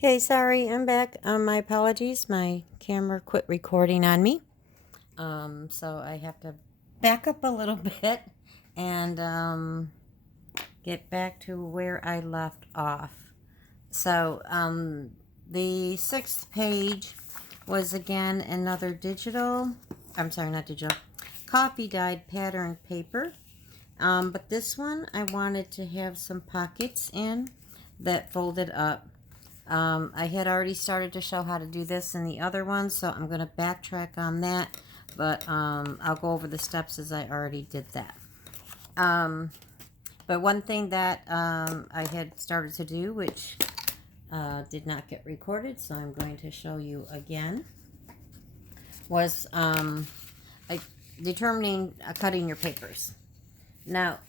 Okay, sorry, I'm back. My apologies. My camera quit recording on me. So I have to back up a little bit and get back to where I left off. So the sixth page was again another digital, I'm sorry, not digital, coffee dyed pattern paper. But this one I wanted to have some pockets in that folded up. I had already started to show how to do this in the other one, so I'm going to backtrack on that, but I'll go over the steps as I already did that. But one thing that I had started to do, which did not get recorded, so I'm going to show you again, was determining cutting your papers. Now,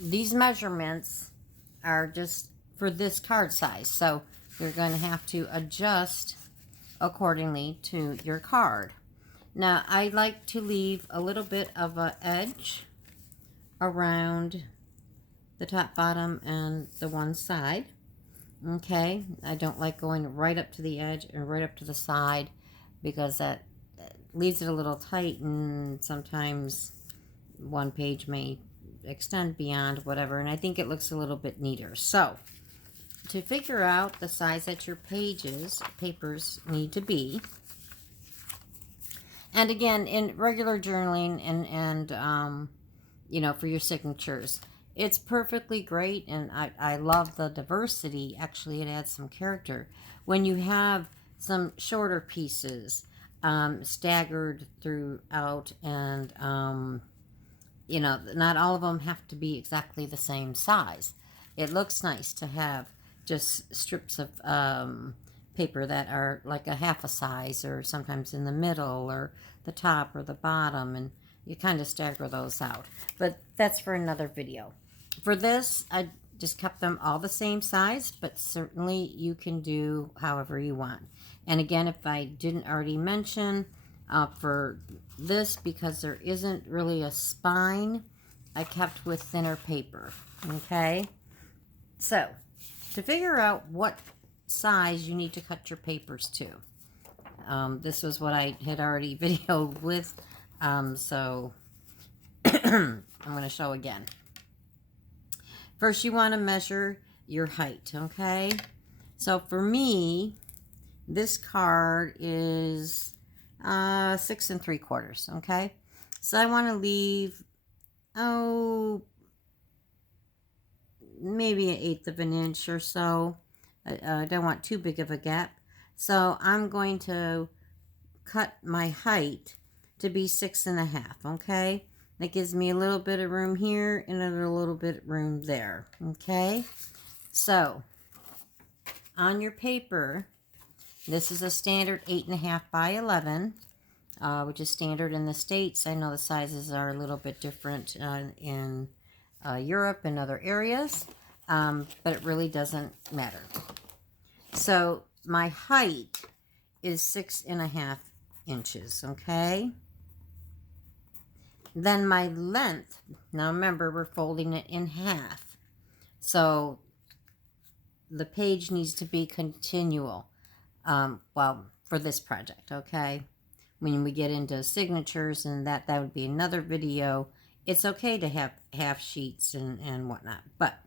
these measurements are just for this card size, so you're going to have to adjust accordingly to your card. Now, I like to leave a little bit of an edge around the top, bottom, and the one side. Okay, I don't like going right up to the edge and right up to the side because that leaves it a little tight, and sometimes one page may extend beyond whatever, and I think it looks a little bit neater. So to figure out the size that your papers need to be, and again, in regular journaling and you know, for your signatures, it's perfectly great, and I love the diversity. Actually, it adds some character when you have some shorter pieces staggered throughout, and you know, not all of them have to be exactly the same size. It looks nice to have just strips of paper that are like a half a size, or sometimes in the middle, or the top or the bottom, and you kind of stagger those out. But that's for another video. For this, I just kept them all the same size, but certainly you can do however you want. And again, if I didn't already mention, for this, because there isn't really a spine, I kept with thinner paper. Okay, so to figure out what size you need to cut your papers to, this was what I had already videoed with, so I'm going to show again. First, you want to measure your height. Okay, so for me, this card is 6 3/4. Okay, so I want to leave, maybe 1/8 of an inch or so. I don't want too big of a gap, so I'm going to cut my height to be 6 1/2. Okay, that gives me a little bit of room here and a little bit of room there. Okay, so on your paper, this is a standard 8 1/2 by 11, which is standard in the States. I know the sizes are a little bit different in Europe and other areas, but it really doesn't matter. So my height is 6 1/2 inches, okay? Then my length, now remember, we're folding it in half, so the page needs to be continual, well, for this project, okay? When we get into signatures and that would be another video. It's okay to have half sheets and whatnot, but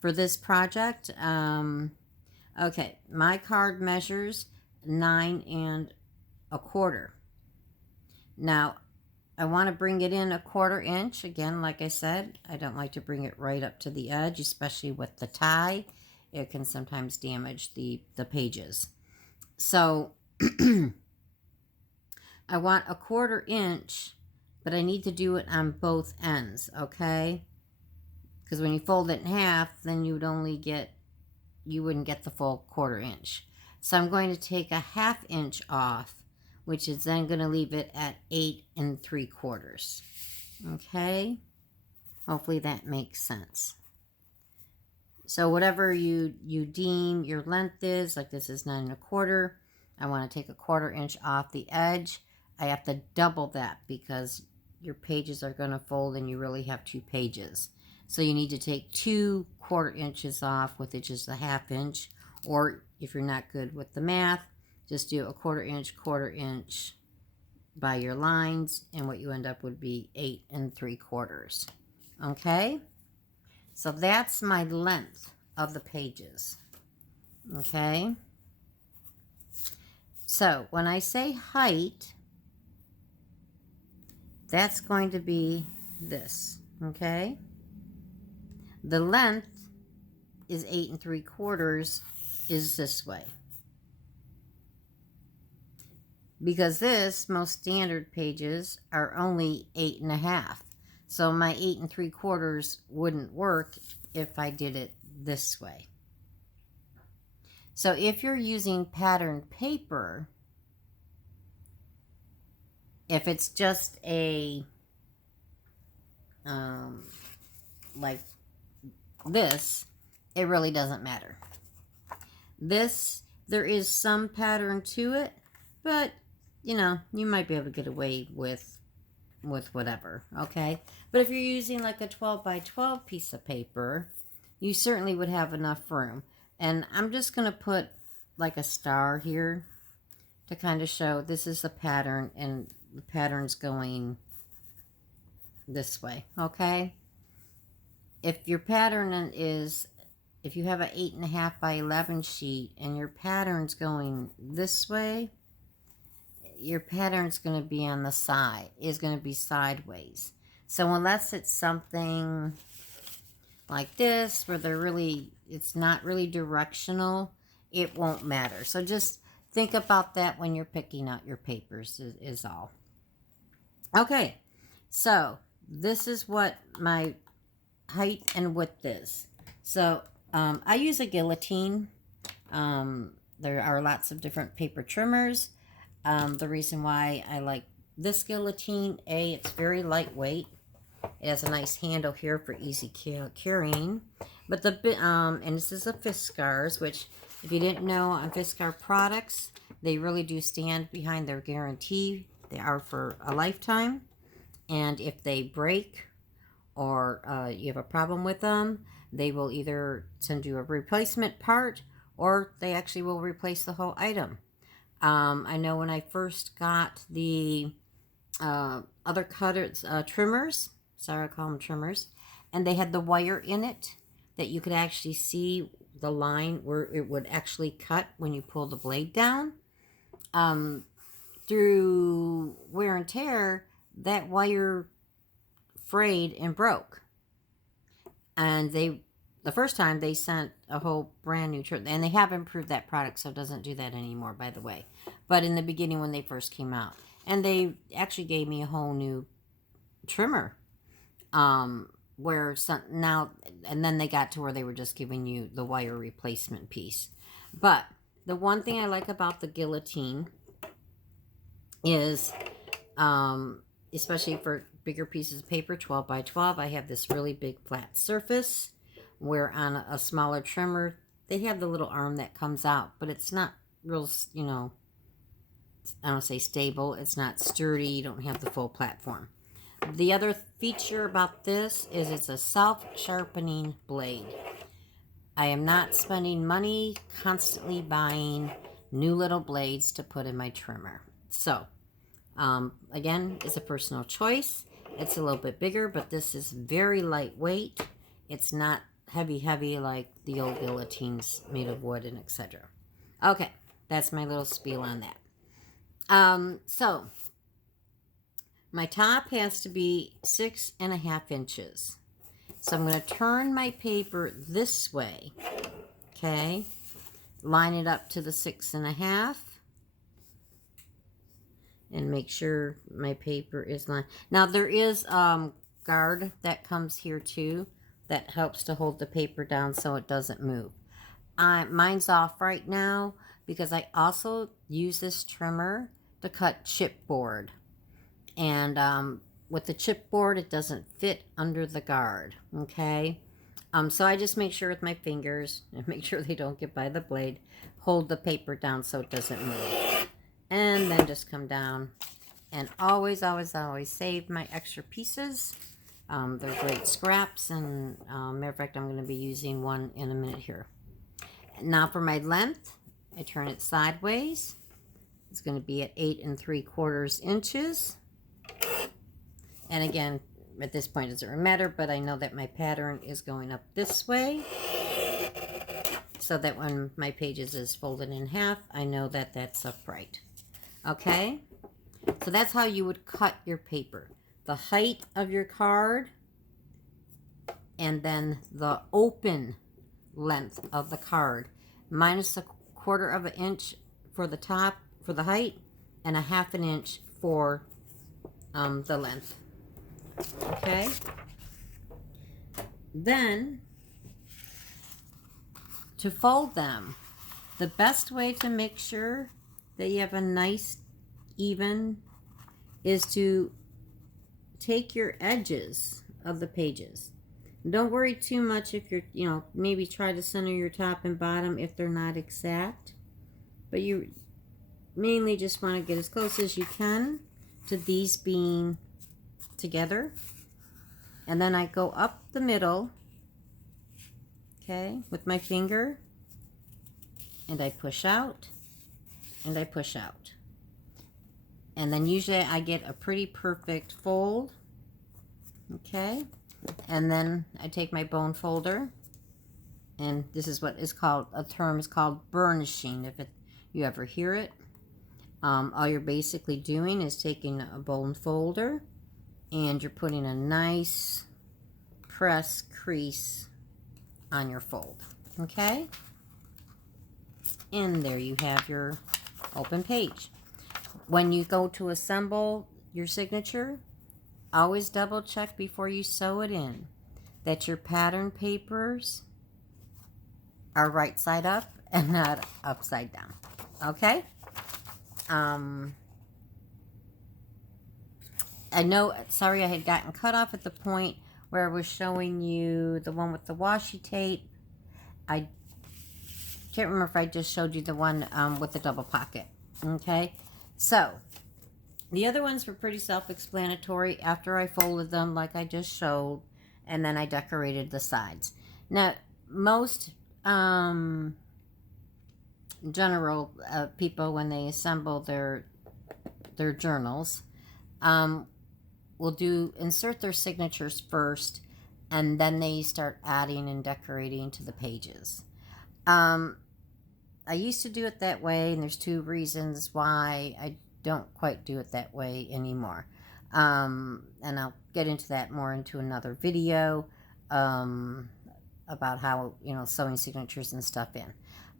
for this project, okay, my card measures 9 1/4. Now, I want to bring it in 1/4 inch. Again, like I said, I don't like to bring it right up to the edge, especially with the tie. It can sometimes damage the pages. So I want 1/4 inch, but I need to do it on both ends, okay? Because when you fold it in half, then you wouldn't get the full 1/4 inch. So I'm going to take a 1/2 inch off, which is then going to leave it at 8 3/4. Okay? Hopefully that makes sense. So whatever you deem your length is, like this is 9 1/4, I want to take a 1/4 inch off the edge. I have to double that because your pages are going to fold and you really have 2 pages. So you need to take 2 1/4 inches off, with it just a 1/2 inch, Or if you're not good with the math, just do a quarter inch by your lines, and what you end up would be 8 3/4. Okay, so that's my length of the pages. Okay, so when I say height, that's going to be this. Okay, the length is 8 3/4 is this way. Because most standard pages are only 8 1/2. So my 8 3/4 wouldn't work if I did it this way. So if you're using patterned paper, if it's just a, like this, it really doesn't matter. There is some pattern to it, but you know, you might be able to get away with whatever, okay? But if you're using like a 12 by 12 piece of paper, you certainly would have enough room. And I'm just going to put like a star here to kind of show this is the pattern, and the pattern's going this way, okay? If your pattern is, if you have an 8 1/2 by 11 sheet and your pattern's going this way, your pattern's going to be on the side, is going to be sideways. So unless it's something like this, where it's not really directional, it won't matter. So just think about that when you're picking out your papers, is all. Okay, so this is what my height and width is. So I use a guillotine. There are lots of different paper trimmers. The reason why I like this guillotine, it's very lightweight. It has a nice handle here for easy carrying. But and this is a Fiskars, which if you didn't know, on Fiskar products, they really do stand behind their guarantee. They are for a lifetime. And if they break or you have a problem with them, they will either send you a replacement part, or they actually will replace the whole item. I know when I first got the other cutters, trimmers, sorry, I call them trimmers, and they had the wire in it that you could actually see the line where it would actually cut when you pull the blade down. Through wear and tear, that wire frayed and broke. And the first time they sent a whole brand new trimmer, and they have improved that product, so it doesn't do that anymore, by the way. But in the beginning, when they first came out, and they actually gave me a whole new trimmer, now, and then they got to where they were just giving you the wire replacement piece. But the one thing I like about the guillotine is, especially for bigger pieces of paper, 12 by 12, I have this really big flat surface, where on a smaller trimmer, they have the little arm that comes out, but it's not real, you know, I don't say stable, it's not sturdy, you don't have the full platform. The other feature about this is it's a self-sharpening blade. I am not spending money constantly buying new little blades to put in my trimmer. So, again, it's a personal choice. It's a little bit bigger, but this is very lightweight. It's not heavy like the old guillotines made of wood and etc. Okay, that's my little spiel on that. So my top has to be 6 1/2 inches. So I'm going to turn my paper this way. Okay, line it up to the 6 1/2. And make sure my paper is lined. Now there is guard that comes here too, that helps to hold the paper down so it doesn't move. Mine's off right now because I also use this trimmer to cut chipboard. And with the chipboard, it doesn't fit under the guard, okay? So I just make sure with my fingers, and make sure they don't get by the blade, hold the paper down so it doesn't move. And then just come down, and always save my extra pieces. They're great scraps, and matter of fact, I'm going to be using one in a minute here. Now for my length, I turn it sideways. It's going to be at 8 3/4 inches. And again, at this point it doesn't matter, but I know that my pattern is going up this way, so that when my pages is folded in half, I know that that's upright. Okay? So that's how you would cut your paper. The height of your card, and then the open length of the card, minus 1/4 inch for the top, for the height, and 1/2 inch for the length. Okay? Then, to fold them, the best way to make sure that you have a nice even is to take your edges of the pages. Don't worry too much if you're, maybe try to center your top and bottom if they're not exact. But you mainly just want to get as close as you can to these being together. And then I go up the middle, okay, with my finger, and I push out, and I push out. And then usually I get a pretty perfect fold, okay? And then I take my bone folder, and this is what is called, a term is called burnishing, if you ever hear it. All you're basically doing is taking a bone folder, and you're putting a nice press crease on your fold, okay? And there you have your open page. When you go to assemble your signature, always double check before you sew it in that your pattern papers are right side up and not upside down, okay? I know, sorry, I had gotten cut off at the point where I was showing you the one with the washi tape. I can't remember if I just showed you the one with the double pocket. Okay, so the other ones were pretty self-explanatory after I folded them like I just showed, and then I decorated the sides. Now, most general people, when they assemble their journals, will insert their signatures first, and then they start adding and decorating to the pages. I used to do it that way, and there's two reasons why I don't quite do it that way anymore. And I'll get into that more into another video about how, sewing signatures and stuff in.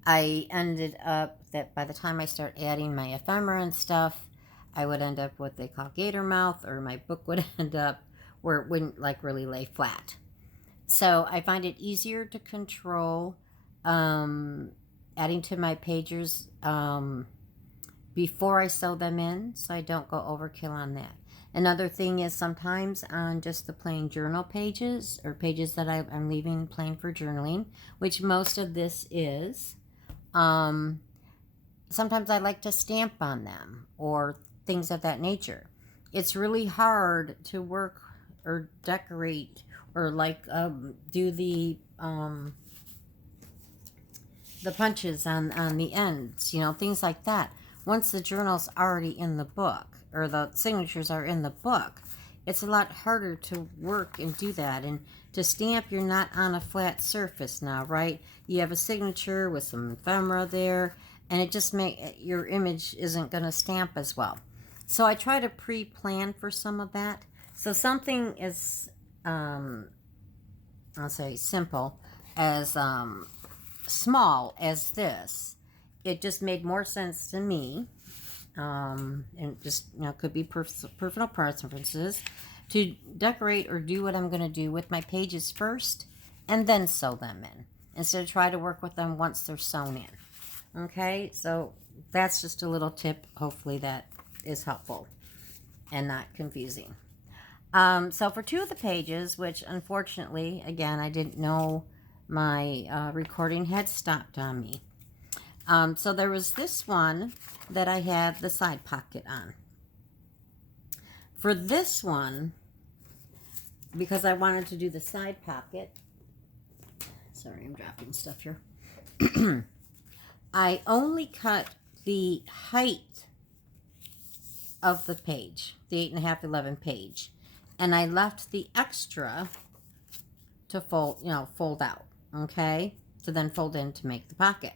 I ended up that by the time I start adding my ephemera and stuff, I would end up what they call gator mouth, or my book would end up where it wouldn't really lay flat. So I find it easier to control adding to my pages before I sew them in, so I don't go overkill on that. Another thing is sometimes on just the plain journal pages, or pages that I'm leaving plain for journaling, which most of this is, sometimes I like to stamp on them or things of that nature. It's really hard to work or decorate or do the punches on the ends, things like that. Once the journal's already in the book, or the signatures are in the book, it's a lot harder to work and do that. And to stamp, you're not on a flat surface now, right? You have a signature with some ephemera there, and it just your image isn't going to stamp as well. So I try to pre-plan for some of that. So something as, I'll say simple, as small as this, it just made more sense to me, and just, could be personal preferences, to decorate or do what I'm going to do with my pages first, and then sew them in, instead of try to work with them once they're sewn in. Okay, so that's just a little tip. Hopefully that is helpful and not confusing. So for two of the pages, which unfortunately, again, I didn't know my recording had stopped on me. So there was this one that I had the side pocket on. For this one, because I wanted to do the side pocket, sorry, I'm dropping stuff here. I only cut the height of the page, the 8.5, 11 page, and I left the extra to fold, fold out, okay, to then fold in to make the pocket.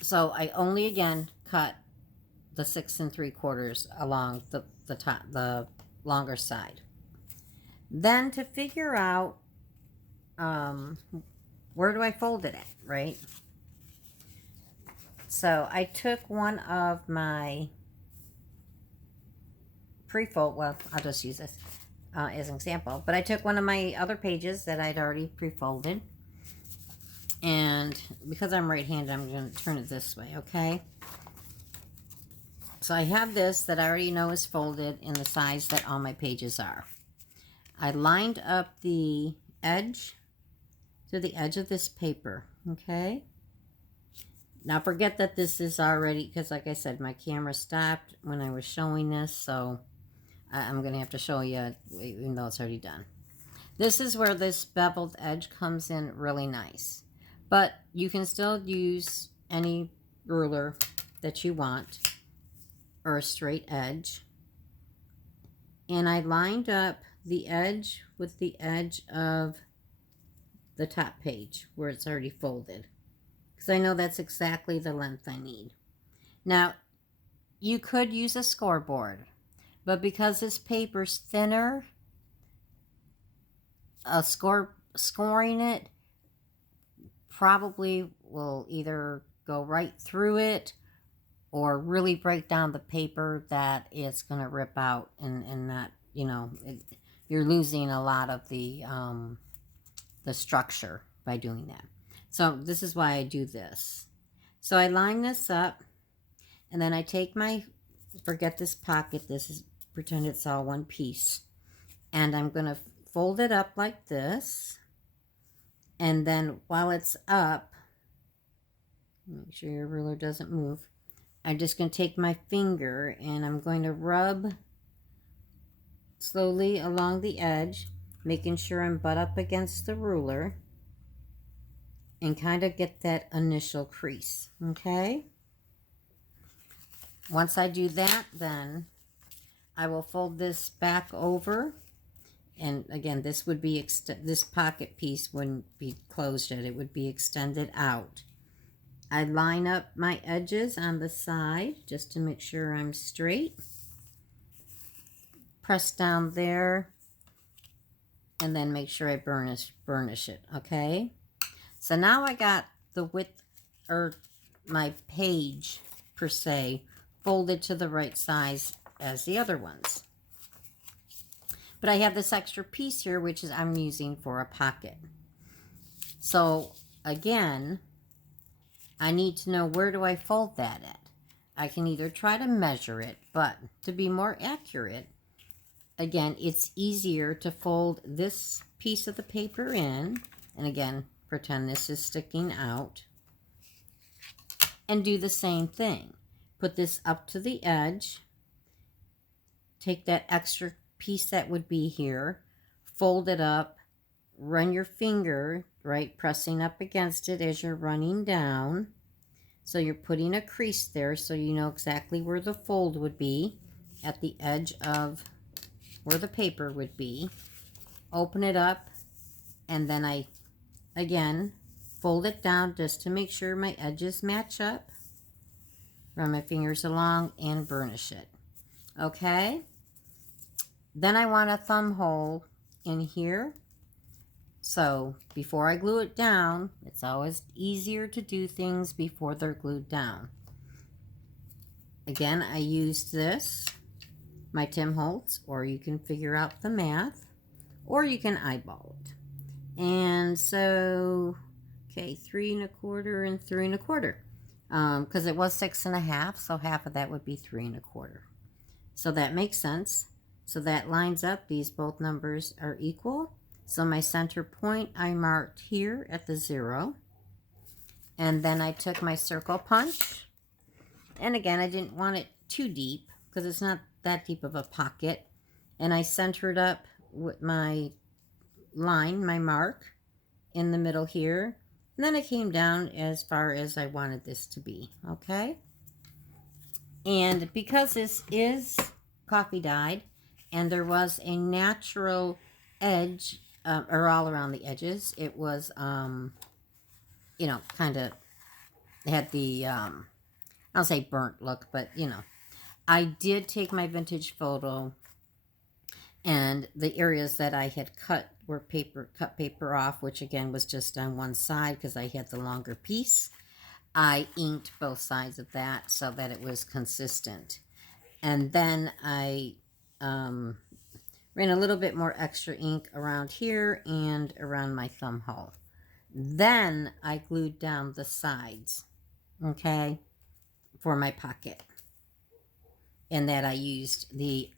So I only again cut the 6 3/4 along the top, the longer side. Then to figure out where do I fold it at, right? So I took one of my pre-fold, well, I'll just use this as an example, but I took one of my other pages that I'd already pre-folded, and because I'm right-handed, I'm going to turn it this way, okay? So I have this that I already know is folded in the size that all my pages are. I lined up the edge to the edge of this paper, okay? Now forget that this is already, because like I said, my camera stopped when I was showing this, so I'm going to have to show you even though it's already done. This is where this beveled edge comes in really nice. But you can still use any ruler that you want, or a straight edge. And I lined up the edge with the edge of the top page where it's already folded, because I know that's exactly the length I need. Now, you could use a scoreboard, but because this paper's thinner, scoring it probably will either go right through it or really break down the paper that it's going to rip out, and not, you're losing a lot of the structure by doing that. So this is why I do this. So I line this up, and then I take my, forget this pocket, this is, pretend it's all one piece, and I'm going to fold it up like this, and then while it's up, make sure your ruler doesn't move, I'm just going to take my finger and I'm going to rub slowly along the edge, making sure I'm butt up against the ruler, and kind of get that initial crease, okay? Once I do that, then I will fold this back over, and again, this would be, this pocket piece wouldn't be closed yet, it would be extended out. I line up my edges on the side just to make sure I'm straight. Press down there, and then make sure I burnish it, okay? So now I got the width, or my page per se, folded to the right size as the other ones. But I have this extra piece here, which is I'm using for a pocket. So again, I need to know, where do I fold that at? I can either try to measure it, but to be more accurate, again, it's easier to fold this piece of the paper in, and again, pretend this is sticking out, and do the same thing. Put this up to the edge, take that extra piece that would be here, fold it up, run your finger, right, pressing up against it as you're running down. So you're putting a crease there so you know exactly where the fold would be at the edge of where the paper would be. Open it up, and then I, again, fold it down just to make sure my edges match up. Run my fingers along and burnish it. Okay? Then I want a thumb hole in here. So before I glue it down, it's always easier to do things before they're glued down. Again, I used this, my Tim Holtz, or you can figure out the math, or you can eyeball it. And so, okay, 3 1/4 and 3 1/4. Because it was 6 1/2, so half of that would be 3 1/4. So that makes sense. So that lines up. These both numbers are equal. So my center point I marked here at the 0. And then I took my circle punch. And again, I didn't want it too deep because it's not that deep of a pocket. And I centered up with my line, my mark, in the middle here. And then I came down as far as I wanted this to be, okay? And because this is coffee dyed, and there was a natural edge, or all around the edges, it was, kind of had the, I'll say burnt look, but, I did take my vintage photo, and the areas that I had cut were cut paper off, which again was just on one side because I had the longer piece. I inked both sides of that so that it was consistent. And then I ran a little bit more extra ink around here and around my thumb hole. Then I glued down the sides, okay, for my pocket. And that I used the